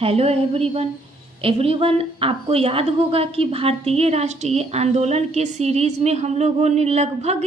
Hello everyone. आपको याद होगा कि भारतीय राष्ट्रीय आंदोलन के सीरीज में हम लोगों ने लगभग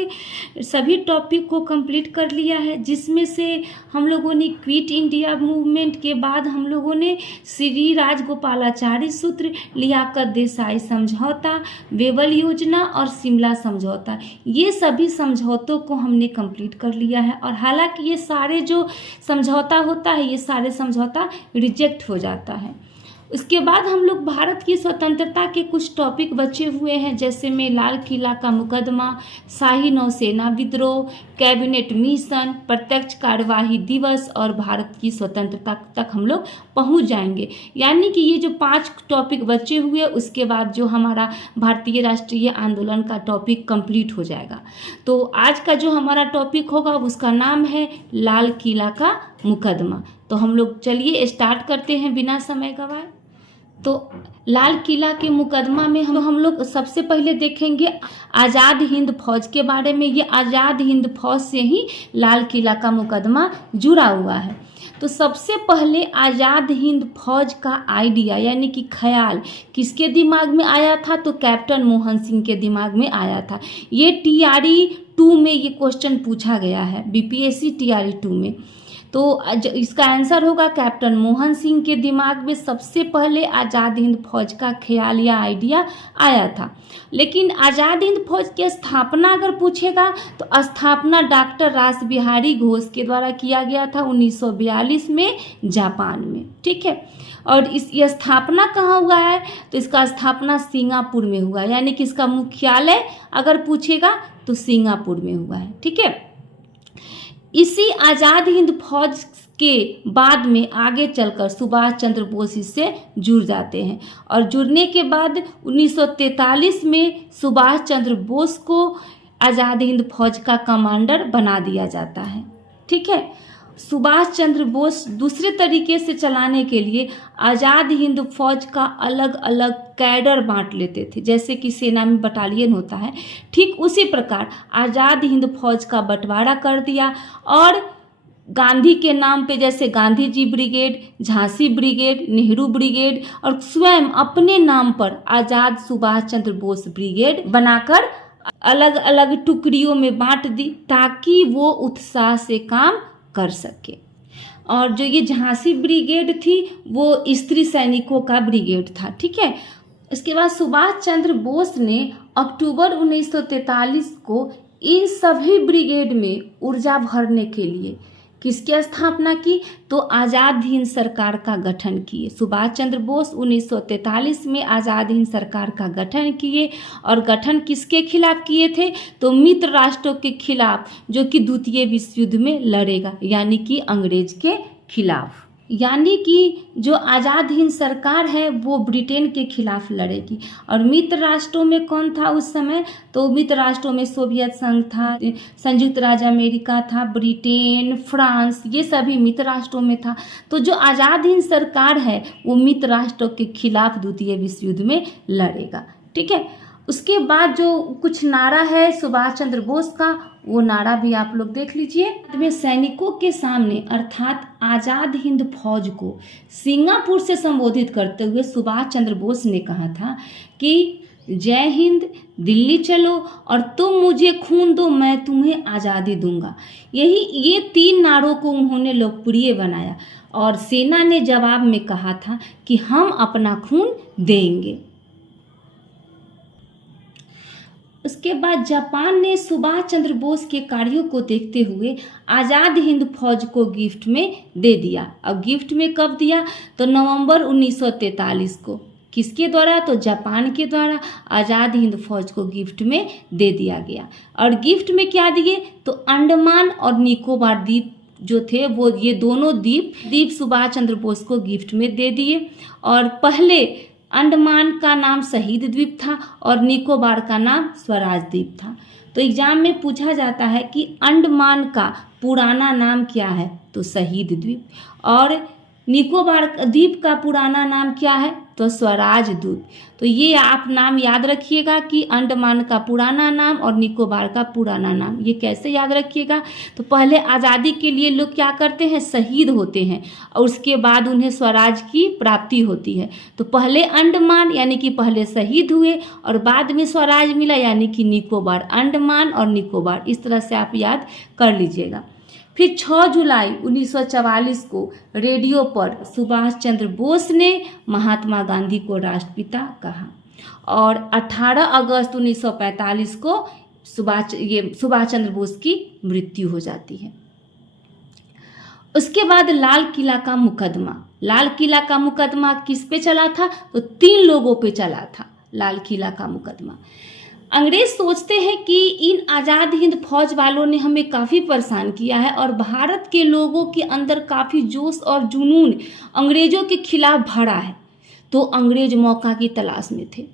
सभी टॉपिक को कंप्लीट कर लिया है, जिसमें से हम लोगों ने क्विट इंडिया मूवमेंट के बाद हम लोगों ने श्री राजगोपालाचारी सूत्र, लियाकत देसाई समझौता, वेवल योजना और शिमला समझौता, ये सभी समझौतों को हमने कंप्लीट कर लिया है। और हालांकि ये सारे जो समझौता होता है, ये सारे समझौता रिजेक्ट हो जाता है। उसके बाद हम लोग भारत की स्वतंत्रता के कुछ टॉपिक बचे हुए हैं, जैसे में लाल किला का मुकदमा, शाही नौसेना विद्रोह, कैबिनेट मिशन, प्रत्यक्ष कार्यवाही दिवस और भारत की स्वतंत्रता तक हम लोग पहुंच जाएंगे। यानी कि ये जो 5 टॉपिक बचे हुए, उसके बाद जो हमारा भारतीय राष्ट्रीय आंदोलन का टॉपिक कंप्लीट हो जाएगा। तो आज का जो हमारा टॉपिक होगा उसका नाम है लाल किला का मुकदमा। तो हम लोग चलिए स्टार्ट करते हैं बिना समय गवाए। तो लाल किला के मुकदमा में हम लोग सबसे पहले देखेंगे आज़ाद हिंद फौज के बारे में। ये आज़ाद हिंद फौज से ही लाल किला का मुकदमा जुड़ा हुआ है। तो सबसे पहले आज़ाद हिंद फौज का आइडिया यानी कि ख्याल किसके दिमाग में आया था? तो कैप्टन मोहन सिंह के दिमाग में आया था। ये TRE 2 में ये क्वेश्चन पूछा गया है, BPSC TRE 2 में। तो इसका आंसर होगा कैप्टन मोहन सिंह के दिमाग में सबसे पहले आज़ाद हिंद फौज का ख्याल या आइडिया आया था। लेकिन आज़ाद हिंद फौज की स्थापना अगर पूछेगा तो स्थापना डॉक्टर रासबिहारी घोष के द्वारा किया गया था 1942 में जापान में। ठीक है। और ये स्थापना कहाँ हुआ है? तो इसका स्थापना सिंगापुर में हुआ, यानी कि इसका मुख्यालय अगर पूछेगा तो सिंगापुर में हुआ है। ठीक है। इसी आज़ाद हिंद फौज के बाद में आगे चलकर सुभाष चंद्र बोस इससे जुड़ जाते हैं और जुड़ने के बाद 1943 में सुभाष चंद्र बोस को आज़ाद हिंद फौज का कमांडर बना दिया जाता है। ठीक है। सुभाष चंद्र बोस दूसरे तरीके से चलाने के लिए आज़ाद हिंद फौज का अलग अलग कैडर बांट लेते थे, जैसे कि सेना में बटालियन होता है, ठीक उसी प्रकार आज़ाद हिंद फौज का बंटवारा कर दिया। और गांधी के नाम पे जैसे Gandhi ji brigade, Jhansi brigade, Nehru brigade और स्वयं अपने नाम पर आज़ाद सुभाष चंद्र बोस ब्रिगेड बनाकर अलग अलग टुकड़ियों में बांट दी, ताकि वो उत्साह से काम कर सके। और जो ये झांसी ब्रिगेड थी वो स्त्री सैनिकों का ब्रिगेड था। ठीक है। इसके बाद सुभाष चंद्र बोस ने अक्टूबर 1943 को इन सभी ब्रिगेड में ऊर्जा भरने के लिए किसकी स्थापना की? तो आज़ाद हिंद सरकार का गठन किए। सुभाष चंद्र बोस 1943 में आज़ाद हिंद सरकार का गठन किए। और गठन किसके खिलाफ किए थे? तो मित्र राष्ट्रों के खिलाफ, जो कि द्वितीय विश्व युद्ध में लड़ेगा, यानी कि अंग्रेज के खिलाफ। यानी कि जो आज़ाद हिंद सरकार है वो ब्रिटेन के खिलाफ लड़ेगी। और मित्र राष्ट्रों में कौन था उस समय? तो मित्र राष्ट्रों में सोवियत संघ था, संयुक्त राज्य अमेरिका था, ब्रिटेन, फ्रांस, ये सभी मित्र राष्ट्रों में था। तो जो आज़ाद हिंद सरकार है वो मित्र राष्ट्रों के खिलाफ द्वितीय विश्व युद्ध में लड़ेगा। ठीक है। उसके बाद जो कुछ नारा है सुभाष चंद्र बोस का, वो नारा भी आप लोग देख लीजिए। में सैनिकों के सामने अर्थात आज़ाद हिंद फौज को सिंगापुर से संबोधित करते हुए सुभाष चंद्र बोस ने कहा था कि जय हिंद, दिल्ली चलो और तुम मुझे खून दो, मैं तुम्हें आज़ादी दूंगा। ये 3 नारों को उन्होंने लोकप्रिय बनाया और सेना ने जवाब में कहा था कि हम अपना खून देंगे। उसके बाद जापान ने सुभाष चंद्र बोस के कार्यों को देखते हुए आज़ाद हिंद फौज को गिफ्ट में दे दिया। अब गिफ्ट में कब दिया? तो नवंबर 1943 को। किसके द्वारा? तो जापान के द्वारा आज़ाद हिंद फौज को गिफ्ट में दे दिया गया। और गिफ्ट में क्या दिए? तो अंडमान और निकोबार द्वीप जो थे वो, ये दोनों द्वीप सुभाष चंद्र बोस को गिफ्ट में दे दिए। और पहले अंडमान का नाम शहीद द्वीप था और निकोबार का नाम स्वराज द्वीप था। तो एग्जाम में पूछा जाता है कि अंडमान का पुराना नाम क्या है? तो शहीद द्वीप। और निकोबार द्वीप का पुराना नाम क्या है? तो स्वराज दूत। तो ये आप नाम याद रखिएगा कि अंडमान का पुराना नाम और निकोबार का पुराना नाम। ये कैसे याद रखिएगा, तो पहले आज़ादी के लिए लोग क्या करते हैं, शहीद होते हैं और उसके बाद उन्हें स्वराज की प्राप्ति होती है। तो पहले अंडमान यानी कि पहले शहीद हुए और बाद में स्वराज मिला यानी कि निकोबार, अंडमान और निकोबार, इस तरह से आप याद कर लीजिएगा। फिर 6 जुलाई 1944 को रेडियो पर सुभाष चंद्र बोस ने महात्मा गांधी को राष्ट्रपिता कहा और 18 अगस्त 1945 को सुभाष चंद्र बोस की मृत्यु हो जाती है। उसके बाद लाल किला का मुकदमा। लाल किला का मुकदमा किस पे चला था, तो 3 लोगों पे चला था लाल किला का मुकदमा। अंग्रेज सोचते हैं कि इन आज़ाद हिंद फौज वालों ने हमें काफ़ी परेशान किया है और भारत के लोगों के अंदर काफ़ी जोश और जुनून अंग्रेज़ों के खिलाफ भरा है। तो अंग्रेज मौका की तलाश में थे।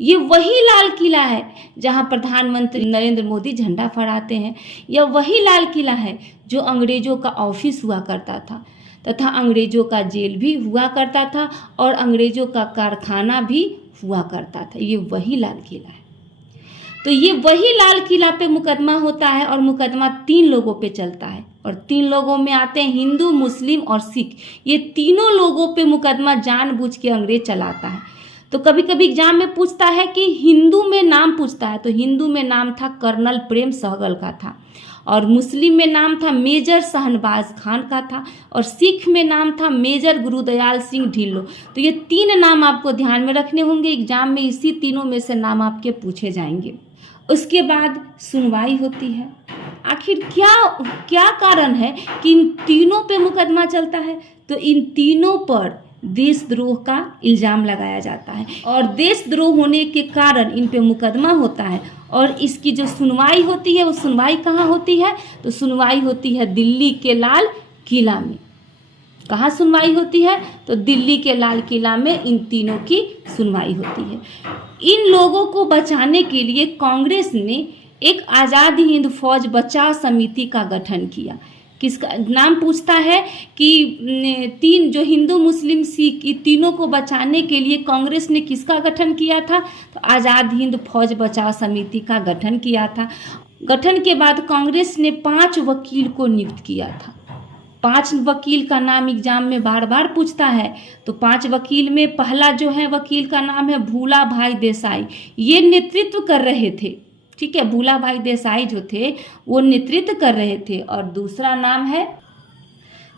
ये वही लाल किला है जहां प्रधानमंत्री नरेंद्र मोदी झंडा फहराते हैं। यह वही लाल किला है जो अंग्रेज़ों का ऑफिस हुआ करता था तथा अंग्रेज़ों का जेल भी हुआ करता था और अंग्रेज़ों का कारखाना भी हुआ करता था। ये वही लाल किला है। तो ये वही लाल किला पे मुकदमा होता है और मुकदमा 3 लोगों पे चलता है और 3 लोगों में आते हैं हिंदू, मुस्लिम और सिख। ये तीनों लोगों पे मुकदमा जानबूझ के अंग्रेज चलाता है। तो कभी कभी एग्जाम में पूछता है कि हिंदू में नाम पूछता है, तो हिंदू में नाम था कर्नल प्रेम सहगल का था और मुस्लिम में नाम था मेजर शहनवाज खान का था और सिख में नाम था मेजर गुरुदयाल सिंह ढिल्लो। तो ये 3 नाम आपको ध्यान में रखने होंगे, एग्जाम में इसी तीनों में से नाम आपके पूछे जाएंगे। उसके बाद सुनवाई होती है। आखिर क्या कारण है कि इन तीनों पे मुकदमा चलता है, तो इन तीनों पर देशद्रोह का इल्ज़ाम लगाया जाता है और देशद्रोह होने के कारण इन पे मुकदमा होता है और इसकी जो सुनवाई होती है वो सुनवाई कहाँ होती है, तो सुनवाई होती है दिल्ली के लाल किला में। कहाँ सुनवाई होती है, तो दिल्ली के लाल किला में इन तीनों की सुनवाई होती है। इन लोगों को बचाने के लिए कांग्रेस ने एक आज़ाद हिंद फौज बचाव समिति का गठन किया। किसका नाम पूछता है कि 3 जो हिंदू, मुस्लिम, सिख, ये तीनों को बचाने के लिए कांग्रेस ने किसका गठन किया था, तो आज़ाद हिंद फौज बचाव समिति का गठन किया था। गठन के बाद कांग्रेस ने 5 वकील को नियुक्त किया था। 5 वकील का नाम एग्जाम में बार बार पूछता है। तो 5 वकील में पहला जो है वकील का नाम है भूला भाई देसाई, ये नेतृत्व कर रहे थे। ठीक है, भूला भाई देसाई जो थे वो नेतृत्व कर रहे थे। और दूसरा नाम है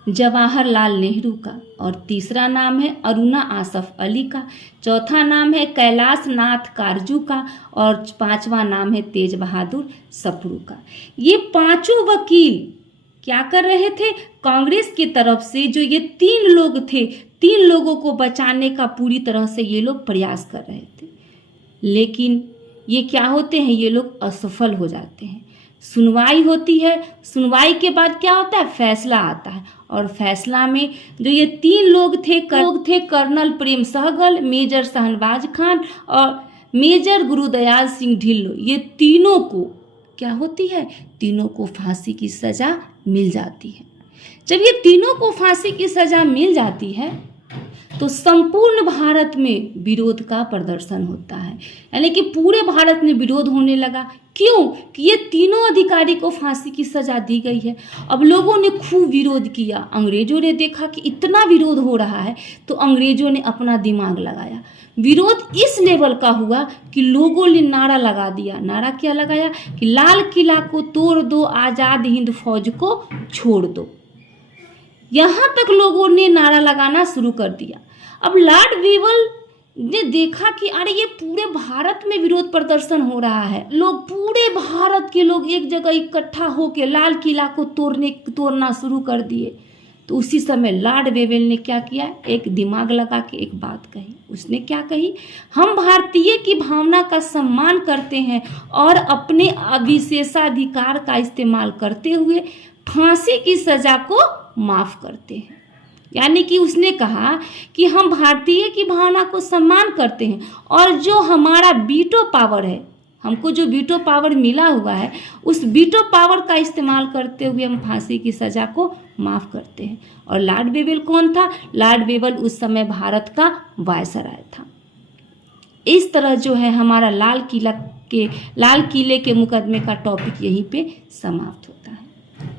जवाहरलाल नेहरू का और तीसरा नाम है अरुणा आसफ अली का, चौथा नाम है कैलाश नाथ कारजू का और 5वां नाम है तेज बहादुर सप्रू का। ये 5 वकील क्या कर रहे थे, कांग्रेस की तरफ से जो ये 3 लोग थे, 3 लोगों को बचाने का पूरी तरह से ये लोग प्रयास कर रहे थे, लेकिन ये क्या होते हैं, ये लोग असफल हो जाते हैं। सुनवाई होती है, सुनवाई के बाद क्या होता है, फैसला आता है और फैसला में जो ये 3 लोग थे कर्नल प्रेम सहगल, मेजर शहनवाज खान और मेजर गुरुदयाल सिंह ढिल्लो, ये तीनों को क्या होती है, तीनों को फांसी की सज़ा मिल जाती है। जब ये तीनों को फांसी की सज़ा मिल जाती है तो संपूर्ण भारत में विरोध का प्रदर्शन होता है, यानी कि पूरे भारत में विरोध होने लगा। क्यों कि ये तीनों अधिकारी को फांसी की सज़ा दी गई है। अब लोगों ने खूब विरोध किया। अंग्रेजों ने देखा कि इतना विरोध हो रहा है तो अंग्रेजों ने अपना दिमाग लगाया। विरोध इस लेवल का हुआ कि लोगों ने नारा लगा दिया। नारा क्या लगाया कि लाल किला को तोड़ दो, आज़ाद हिंद फौज को छोड़ दो। यहाँ तक लोगों ने नारा लगाना शुरू कर दिया। अब लॉर्ड वीवल ने देखा कि अरे ये पूरे भारत में विरोध प्रदर्शन हो रहा है, लोग पूरे भारत के लोग एक जगह इकट्ठा होकर लाल किला को तोड़ना शुरू कर दिए। तो उसी समय लॉर्ड वेवेल ने क्या किया, एक दिमाग लगा के एक बात कही। उसने क्या कही, हम भारतीय की भावना का सम्मान करते हैं और अपने विशेषाधिकार का इस्तेमाल करते हुए फांसी की सज़ा को माफ़ करते हैं। यानी कि उसने कहा कि हम भारतीय की भावना को सम्मान करते हैं और जो हमारा वीटो पावर है, हमको जो वीटो पावर मिला हुआ है उस वीटो पावर का इस्तेमाल करते हुए हम फांसी की सज़ा को माफ़ करते हैं। और लॉर्ड वेवेल कौन था? लॉर्ड वेवेल उस समय भारत का वायसराय था। इस तरह जो है हमारा लाल किले के मुकदमे का टॉपिक यहीं पे समाप्त होता है।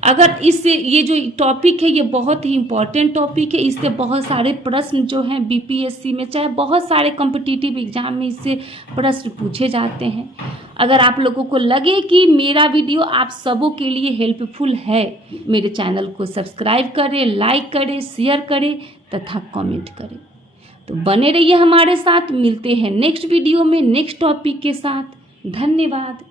अगर इससे ये जो टॉपिक है ये बहुत ही इम्पॉर्टेंट टॉपिक है, इससे बहुत सारे प्रश्न जो हैं बीपीएससी में, चाहे बहुत सारे कॉम्पिटिटिव एग्जाम में इससे प्रश्न पूछे जाते हैं। अगर आप लोगों को लगे कि मेरा वीडियो आप सबों के लिए हेल्पफुल है, मेरे चैनल को सब्सक्राइब करें, लाइक करें, शेयर करें तथा कमेंट करें। तो बने रहिए हमारे साथ, मिलते हैं नेक्स्ट वीडियो में नेक्स्ट टॉपिक के साथ। धन्यवाद।